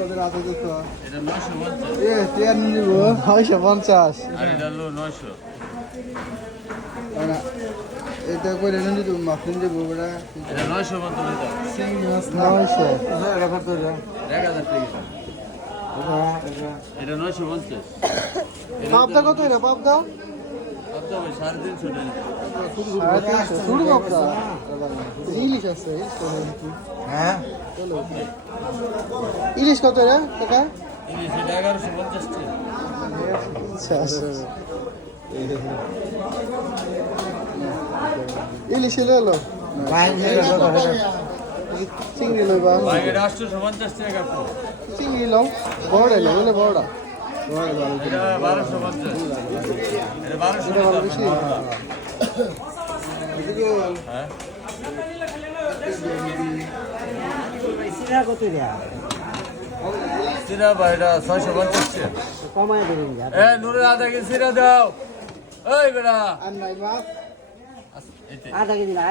ওদের আছে তো এটা 950 এ টিয়ার নিব 950 আর এটা হলো 900 না এটা কইরে নিব মাফিন দেব বড়া এটা 950 এটা চিংড়ি মাছ 900 এটা কত রে 1000 টাকা এটা 950 পাবদা কত রে পাবদা আচ্ছা ভাই 350 টাকা শুরু পাবদা ইলিশ আছে হ্যাঁ ইলিশ কত রে কাকা ইলিশ এটা 1150 টাকা আচ্ছা আচ্ছা ইলিশ এলো চিংড়ি লইবা ভাই এটা 850 টাকা কাটবো চিংড়ি লও বড় এলো বলে বড়টা এটা 1250 এটা 1200 এটা ভালো বেশি হ্যাঁ সিরা ভাই এটা 650 টাকা কমায় দেবেন এ নুরে আধা কেজি সিরা দাও এই বেটা আর নাই মাছ এতে আধা কেজি না